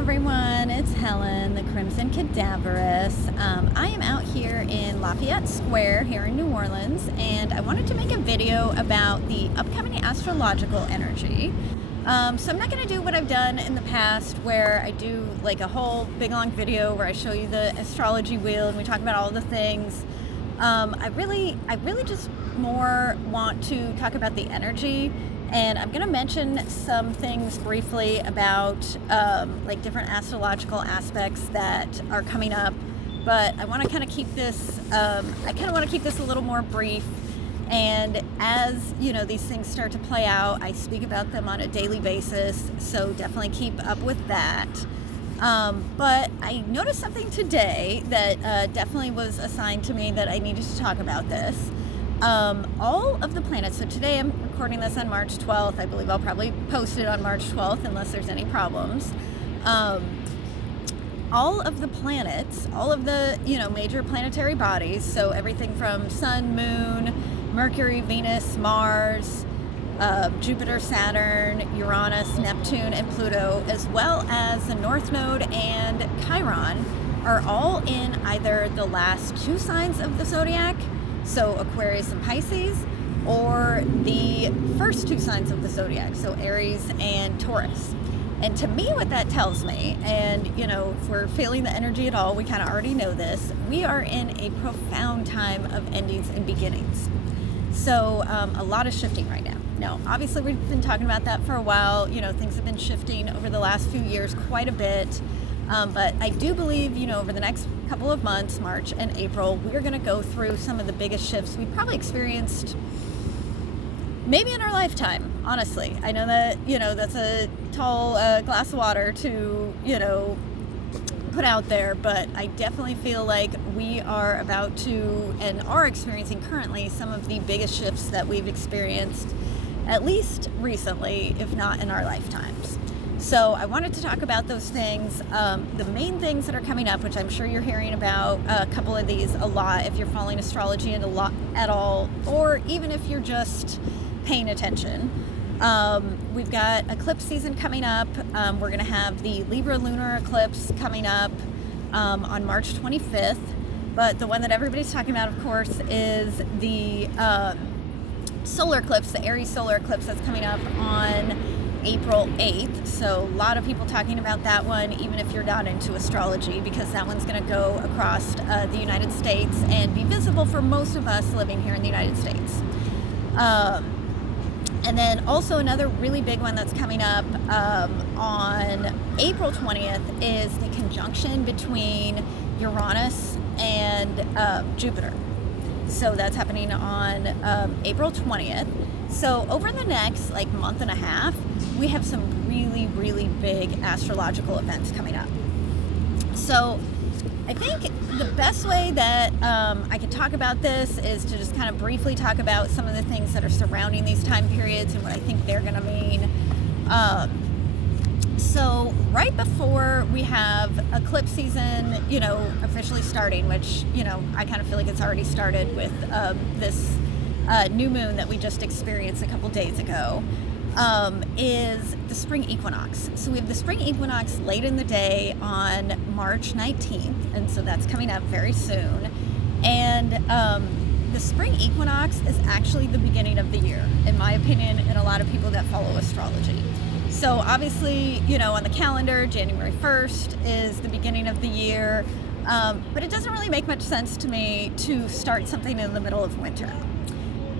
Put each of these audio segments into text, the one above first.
everyone, it's Helen, the Crimson Cadaverous. I am out here in Lafayette Square here in New Orleans, and I wanted to make a video about the upcoming astrological energy. So I'm not going to do what I've done in the past where I do like a whole big long video where I show you the astrology wheel and we talk about all the things. I really just more want to talk about the energy. And I'm going to mention some things briefly about like different astrological aspects that are coming up, but I want to kind of keep this. I kind of want to keep this a little more brief. And as you know, these things start to play out, I speak about them on a daily basis. So definitely keep up with that. But I noticed something today that definitely was assigned to me that I needed to talk about this. All of the planets, so today I'm recording this on March 12th. I believe I'll probably post it on March 12th unless there's any problems. All of the planets, all of the, major planetary bodies, so everything from Sun, Moon, Mercury, Venus, Mars, Jupiter, Saturn, Uranus, Neptune, and Pluto, as well as the North Node and Chiron, are all in either the last two signs of the zodiac, so Aquarius and Pisces, or the first two signs of the zodiac, so Aries and Taurus. And to me, what that tells me, and if we're feeling the energy at all, we kind of already know this, we are in a profound time of endings and beginnings. So a lot of shifting right now. Now, obviously, we've been talking about that for a while. Things have been shifting over the last few years quite a bit. But I do believe, over the next couple of months, March and April, we're going to go through some of the biggest shifts we've probably experienced maybe in our lifetime, honestly. I know that, that's a tall glass of water to, put out there, but I definitely feel like we are about to and are experiencing currently some of the biggest shifts that we've experienced, at least recently, if not in our lifetimes. So I wanted to talk about those things. The main things that are coming up, which I'm sure you're hearing about a couple of these a lot if you're following astrology and a lot at all, or even if you're just paying attention. We've got eclipse season coming up. We're going to have the Libra lunar eclipse coming up on March 25th. But the one that everybody's talking about, of course, is the solar eclipse, the Aries solar eclipse that's coming up on April 8th. So a lot of people talking about that one, even if you're not into astrology, because that one's going to go across the United States and be visible for most of us living here in the United States. And then also another really big one that's coming up on April 20th is the conjunction between Uranus and Jupiter. So that's happening on April 20th. So over the next month and a half, we have some really, really big astrological events coming up. So I think the best way that I could talk about this is to just kind of briefly talk about some of the things that are surrounding these time periods and what I think they're going to mean. So right before we have eclipse season, officially starting, which, I kind of feel like it's already started with this new moon that we just experienced a couple days ago, is the spring equinox. So we have the spring equinox late in the day on March 19th, and so that's coming up very soon. And the spring equinox is actually the beginning of the year, in my opinion, and a lot of people that follow astrology. So obviously, on the calendar, January 1st is the beginning of the year, but it doesn't really make much sense to me to start something in the middle of winter.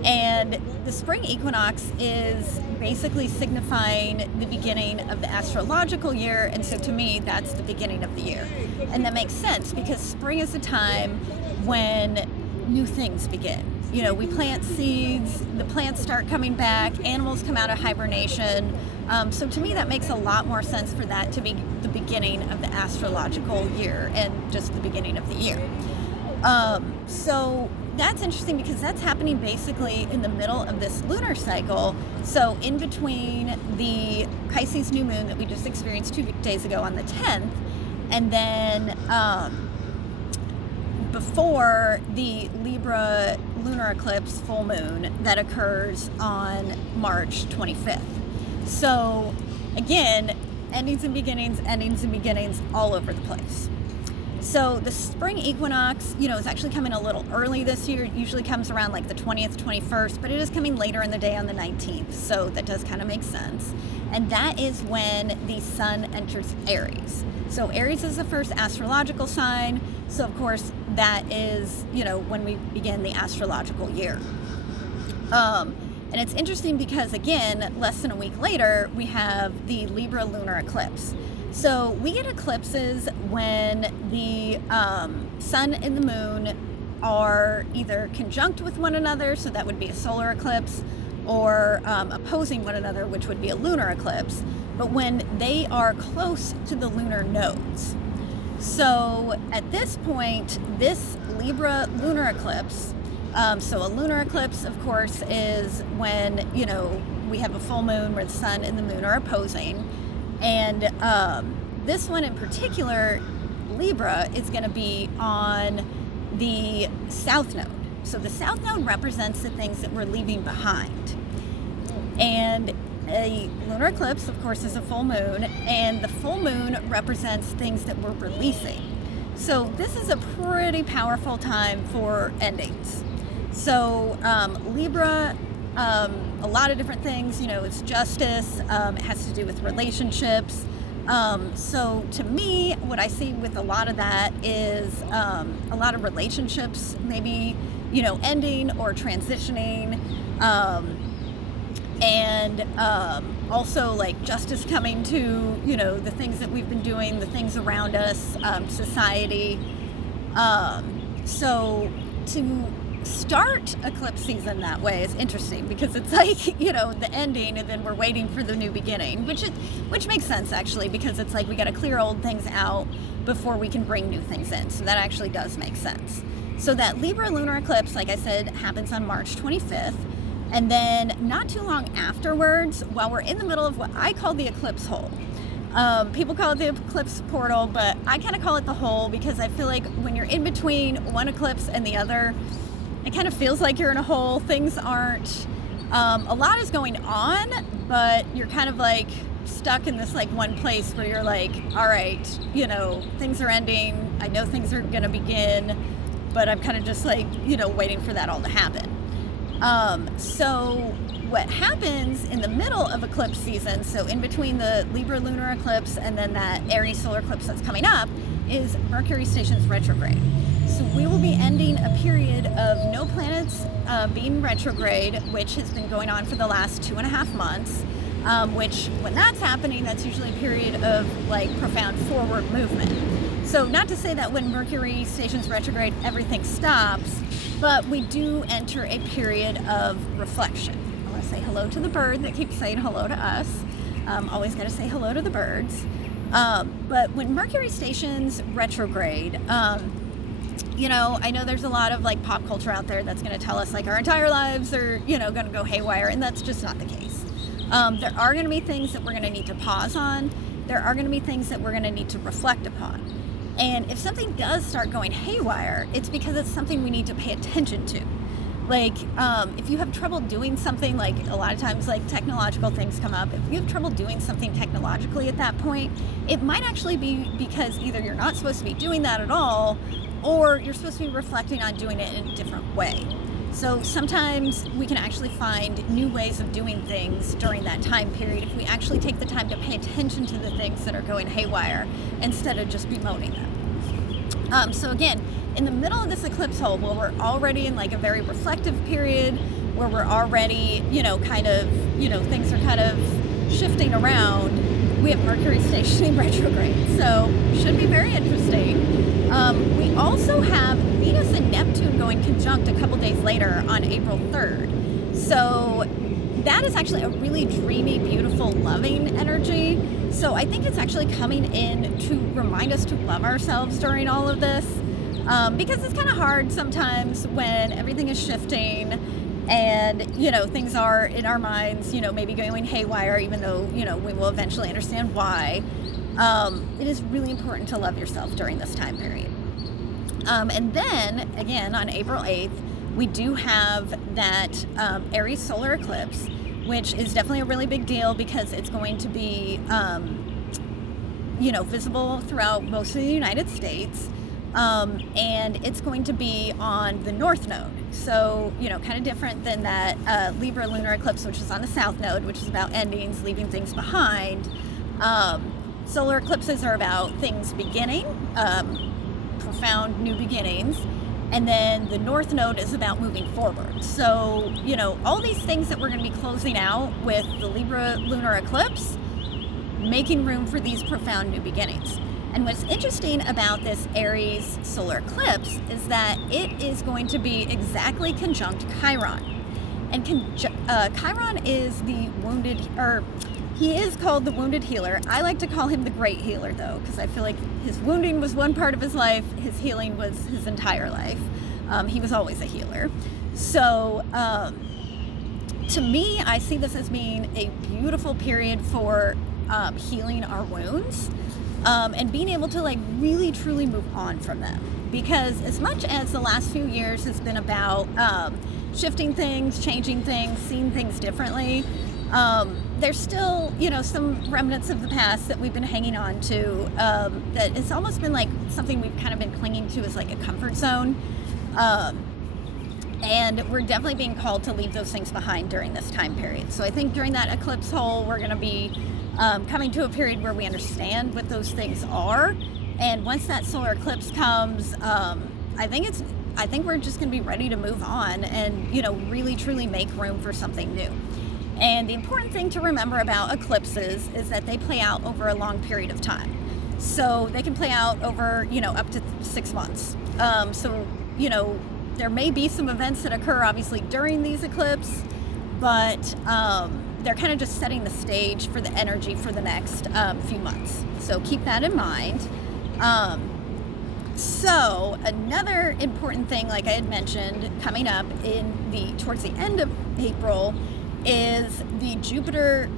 And the spring equinox is basically signifying the beginning of the astrological year, and so to me, that's the beginning of the year. And that makes sense because spring is the time when new things begin. We plant seeds, the plants start coming back, animals come out of hibernation. So to me, that makes a lot more sense for that to be the beginning of the astrological year and just the beginning of the year. So that's interesting because that's happening basically in the middle of this lunar cycle. So in between the Pisces new moon that we just experienced 2 days ago on the 10th, and then before the Libra lunar eclipse full moon that occurs on March 25th. So again, endings and beginnings all over the place. So the spring equinox, is actually coming a little early this year. It usually comes around like the 20th, 21st, but it is coming later in the day on the 19th. So that does kind of make sense. And that is when the sun enters Aries. So Aries is the first astrological sign. So of course that is, when we begin the astrological year. And it's interesting because, again, less than a week later, we have the Libra lunar eclipse. So we get eclipses when the sun and the moon are either conjunct with one another, so that would be a solar eclipse, or opposing one another, which would be a lunar eclipse, but when they are close to the lunar nodes. So at this point, this Libra lunar eclipse, so a lunar eclipse, of course, is when, we have a full moon where the sun and the moon are opposing. And this one in particular, Libra, is going to be on the south node. So the south node represents the things that we're leaving behind. And a lunar eclipse, of course, is a full moon. And the full moon represents things that we're releasing. So this is a pretty powerful time for endings. So Libra, a lot of different things, it's justice, it has to do with relationships. So to me, what I see with a lot of that is a lot of relationships maybe, ending or transitioning, and also like justice coming to, the things that we've been doing, the things around us, society. So to start eclipse season that way is interesting because it's like, the ending and then we're waiting for the new beginning, which makes sense actually, because it's like we got to clear old things out before we can bring new things in. So that actually does make sense. So that Libra lunar eclipse, like I said, happens on March 25th. And then not too long afterwards, while we're in the middle of what I call the eclipse hole. People call it the eclipse portal, but I kind of call it the hole because I feel like when you're in between one eclipse and the other, it kind of feels like you're in a hole. Things aren't, a lot is going on, but you're kind of like stuck in this like one place where you're like, all right, things are ending. I know things are going to begin, but I'm kind of just like, waiting for that all to happen. So what happens in the middle of eclipse season, so in between the Libra lunar eclipse and then that Aries solar eclipse that's coming up, is Mercury stations retrograde. So we will be ending a period of no planets being retrograde, which has been going on for the last 2.5 months, which when that's happening, that's usually a period of like profound forward movement. So not to say that when Mercury stations retrograde, everything stops, but we do enter a period of reflection. I want to say hello to the bird that keeps saying hello to us. Always got to say hello to the birds. But when Mercury stations retrograde, I know there's a lot of like pop culture out there that's going to tell us like our entire lives are, going to go haywire, and that's just not the case. There are going to be things that we're going to need to pause on. There are going to be things that we're going to need to reflect upon. And if something does start going haywire, it's because it's something we need to pay attention to. Like, if you have trouble doing something, like a lot of times like technological things come up, if you have trouble doing something technologically at that point, it might actually be because either you're not supposed to be doing that at all, or you're supposed to be reflecting on doing it in a different way. So sometimes we can actually find new ways of doing things during that time period if we actually take the time to pay attention to the things that are going haywire instead of just bemoaning them. So again, in the middle of this eclipse hole, where we're already in like a very reflective period, where we're already, things are kind of shifting around, we have Mercury stationing retrograde. So should be very interesting. We also have Venus and Neptune going conjunct a couple days later on April 3rd. So that is actually a really dreamy, beautiful, loving energy. So I think it's actually coming in to remind us to love ourselves during all of this. Because it's kind of hard sometimes when everything is shifting and, things are in our minds, maybe going haywire, even though, we will eventually understand why. It is really important to love yourself during this time period. And then, again, on April 8th, we do have that Aries solar eclipse, which is definitely a really big deal because it's going to be visible throughout most of the United States. And it's going to be on the north node. So, kind of different than that Libra lunar eclipse, which is on the south node, which is about endings, leaving things behind. Solar eclipses are about things beginning, profound new beginnings. And then the north node is about moving forward. So, all these things that we're going to be closing out with the Libra lunar eclipse, making room for these profound new beginnings. And what's interesting about this Aries solar eclipse is that it is going to be exactly conjunct Chiron. And Chiron is the wounded, or he is called the wounded healer. I like to call him the great healer, though, because I feel like his wounding was one part of his life, his healing was his entire life. He was always a healer. So, to me, I see this as being a beautiful period for healing our wounds. And being able to really truly move on from them, because as much as the last few years has been about shifting things, changing things, seeing things differently, there's still some remnants of the past that we've been hanging on to, that it's almost been like something we've kind of been clinging to as like a comfort zone, and we're definitely being called to leave those things behind during this time period. So I think during that eclipse hole, we're going to be coming to a period where we understand what those things are, and once that solar eclipse comes, I think we're just going to be ready to move on and really truly make room for something new. And the important thing to remember about eclipses is that they play out over a long period of time. So they can play out over up to 6 months. So there may be some events that occur obviously during these eclipses, but they're kind of just setting the stage for the energy for the next few months. So keep that in mind. So another important thing, like I had mentioned, coming up towards the end of April is the Jupiter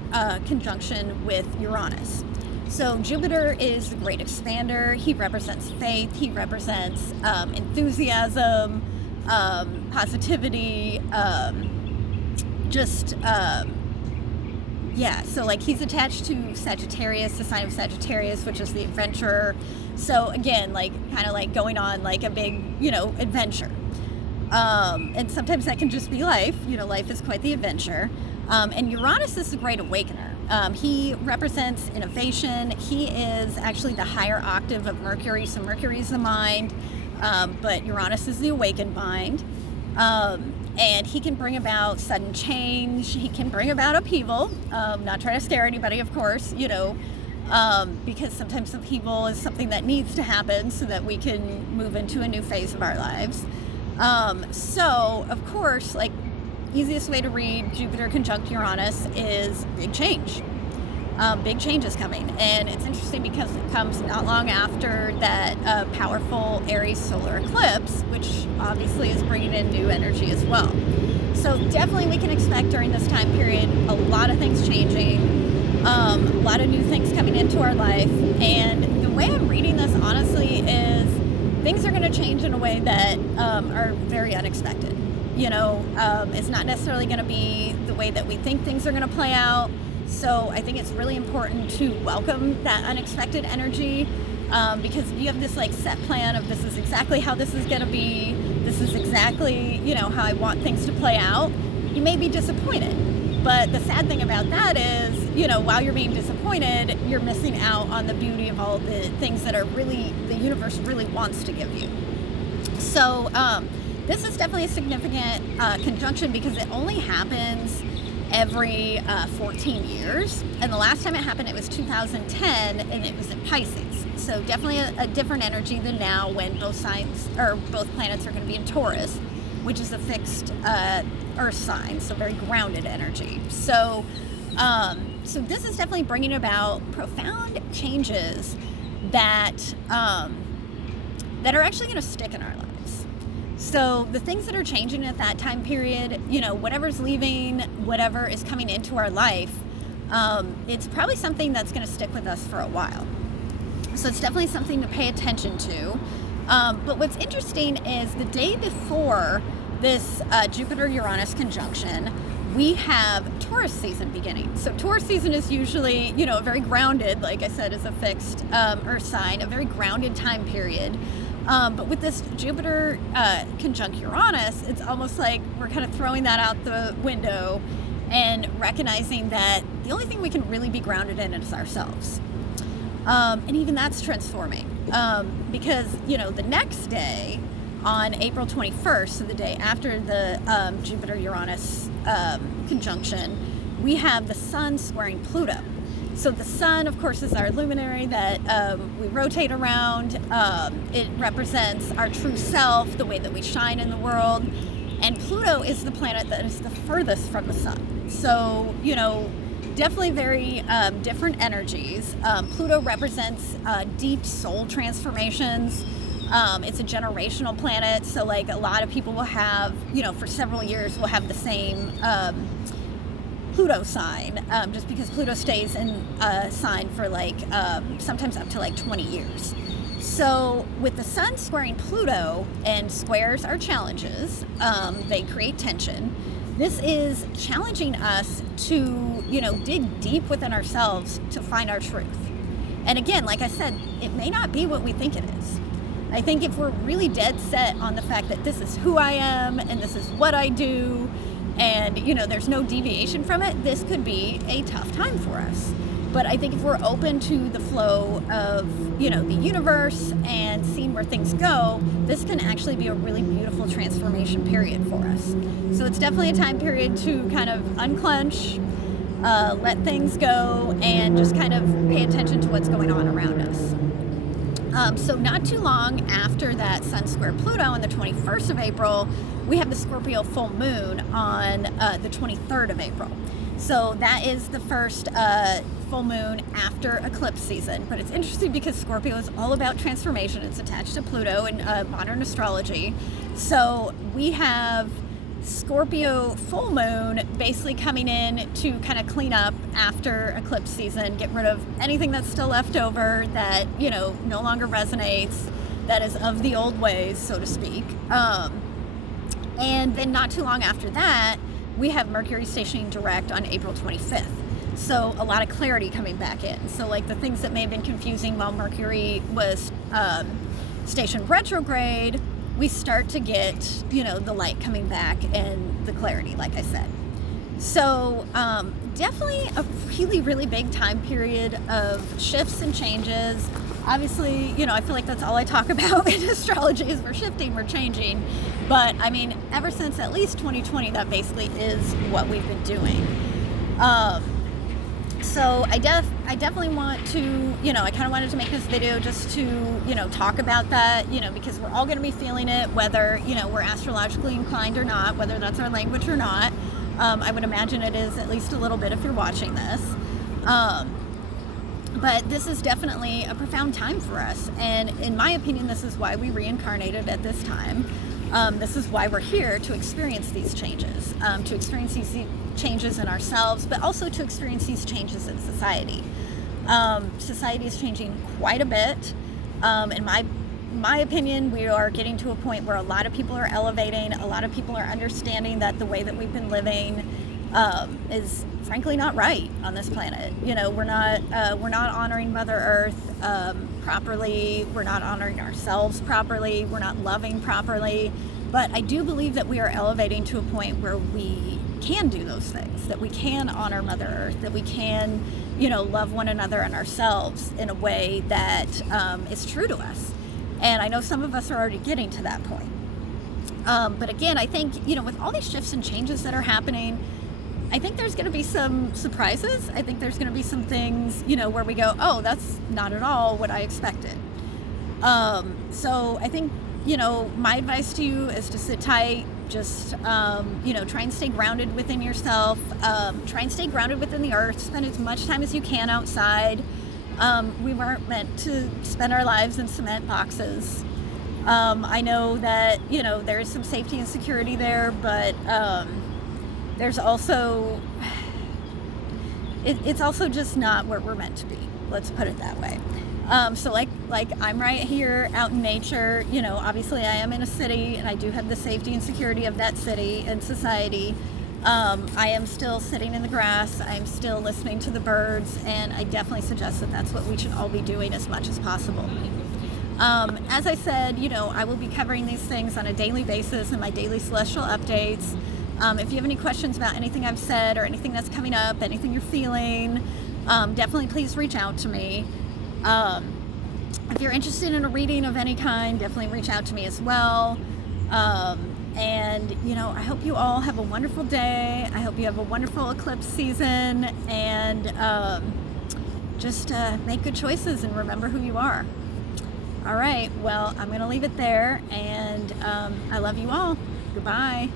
conjunction with Uranus. So Jupiter is the great expander. He represents faith. He represents enthusiasm, positivity, so he's attached to Sagittarius, the sign of Sagittarius, which is the adventurer. So again, kind of going on a big, adventure. And sometimes that can just be life. Life is quite the adventure. And Uranus is the great awakener. He represents innovation. He is actually the higher octave of Mercury. So Mercury is the mind, but Uranus is the awakened mind. And he can bring about sudden change. He can bring about upheaval. Not trying to scare anybody, of course, because sometimes upheaval is something that needs to happen so that we can move into a new phase of our lives. So, of course, easiest way to read Jupiter conjunct Uranus is big change. Big change is coming. And it's interesting because it comes not long after that powerful Aries solar eclipse, which obviously is bringing in new energy as well. So definitely we can expect during this time period a lot of things changing, a lot of new things coming into our life. And the way I'm reading this, honestly, is things are going to change in a way that are very unexpected. It's not necessarily going to be the way that we think things are going to play out. So I think it's really important to welcome that unexpected energy, because if you have this set plan of this is exactly how this is going to be, this is exactly, how I want things to play out, you may be disappointed. But the sad thing about that is, while you're being disappointed, you're missing out on the beauty of all the things that are really, the universe really wants to give you. So this is definitely a significant conjunction because it only happens every 14 years. And the last time it happened, it was 2010, and it was in Pisces. So definitely a different energy than now when both planets are going to be in Taurus, which is a fixed Earth sign, so very grounded energy. So this is definitely bringing about profound changes that are actually going to stick in our lives. So the things that are changing at that time period, whatever's leaving, whatever is coming into our life, it's probably something that's going to stick with us for a while. So it's definitely something to pay attention to. But what's interesting is the day before this Jupiter-Uranus conjunction, we have Taurus season beginning. So Taurus season is usually, a very grounded, like I said, is a fixed earth sign, a very grounded time period. But with this Jupiter conjunct Uranus, it's almost like we're kind of throwing that out the window and recognizing that the only thing we can really be grounded in is ourselves. And even that's transforming. Because, the next day, on April 21st, so the day after the Jupiter-Uranus conjunction, we have the Sun squaring Pluto. So the Sun, of course, is our luminary that we rotate around. It represents our true self, the way that we shine in the world. And Pluto is the planet that is the furthest from the Sun. So, definitely very different energies. Pluto represents deep soul transformations. It's a generational planet, so like a lot of people will have, for several years will have the same Pluto sign, just because Pluto stays in a sign for like sometimes up to like 20 years. So with the Sun squaring Pluto, and squares are challenges, they create tension. This is challenging us to, dig deep within ourselves to find our truth. And again, like I said, it may not be what we think it is. I think if we're really dead set on the fact that this is who I am and this is what I do, and there's no deviation from it, this could be a tough time for us. But I think if we're open to the flow of the universe and seeing where things go, this can actually be a really beautiful transformation period for us. So it's definitely a time period to kind of unclench, let things go, and just kind of pay attention to what's going on around us. So not too long after that Sun square Pluto on the 21st of April, we have the Scorpio full moon on the 23rd of April. So that is the first full moon after eclipse season. But it's interesting because Scorpio is all about transformation. It's attached to Pluto in modern astrology. So we have Scorpio full moon basically coming in to kind of clean up after eclipse season, get rid of anything that's still left over that, no longer resonates, that is of the old ways, so to speak. And then not too long after that, we have Mercury stationing direct on April 25th. So a lot of clarity coming back in. So like the things that may have been confusing while Mercury was stationed retrograde, we start to get, the light coming back and the clarity, like I said. So definitely a really, really big time period of shifts and changes. Obviously, I feel like that's all I talk about in astrology is we're shifting, we're changing. But I mean, ever since at least 2020, that basically is what we've been doing. So I definitely want to, I kind of wanted to make this video just to, talk about that, because we're all going to be feeling it, whether, we're astrologically inclined or not, whether that's our language or not. I would imagine it is at least a little bit if you're watching this. But this is definitely a profound time for us. And in my opinion, this is why we reincarnated at this time. This is why we're here, to experience these changes, to experience these changes in ourselves, but also to experience these changes in society. Society is changing quite a bit. In my opinion, we are getting to a point where a lot of people are elevating, a lot of people are understanding that the way that we've been living is frankly not right on this planet. We're not honoring Mother Earth properly. We're not honoring ourselves properly. We're not loving properly. But I do believe that we are elevating to a point where we can do those things, that we can honor Mother Earth, that we can, love one another and ourselves in a way that is true to us. And I know some of us are already getting to that point. But again, I think, with all these shifts and changes that are happening, I think there's going to be some surprises. I think there's going to be some things, where we go, oh, that's not at all what I expected. So I think, my advice to you is to sit tight, just, try and stay grounded within yourself, try and stay grounded within the earth, spend as much time as you can outside. We weren't meant to spend our lives in cement boxes. I know that, there is some safety and security there, but there's also, it's also just not where we're meant to be. Let's put it that way. So like I'm right here out in nature, obviously I am in a city and I do have the safety and security of that city and society. I am still sitting in the grass. I am still listening to the birds, and I definitely suggest that that's what we should all be doing as much as possible. As I said, I will be covering these things on a daily basis in my daily celestial updates. If you have any questions about anything I've said or anything that's coming up, anything you're feeling, definitely please reach out to me. If you're interested in a reading of any kind, definitely reach out to me as well. And I hope you all have a wonderful day. I hope you have a wonderful eclipse season, and just make good choices and remember who you are. All right, well, I'm going to leave it there, and I love you all. Goodbye.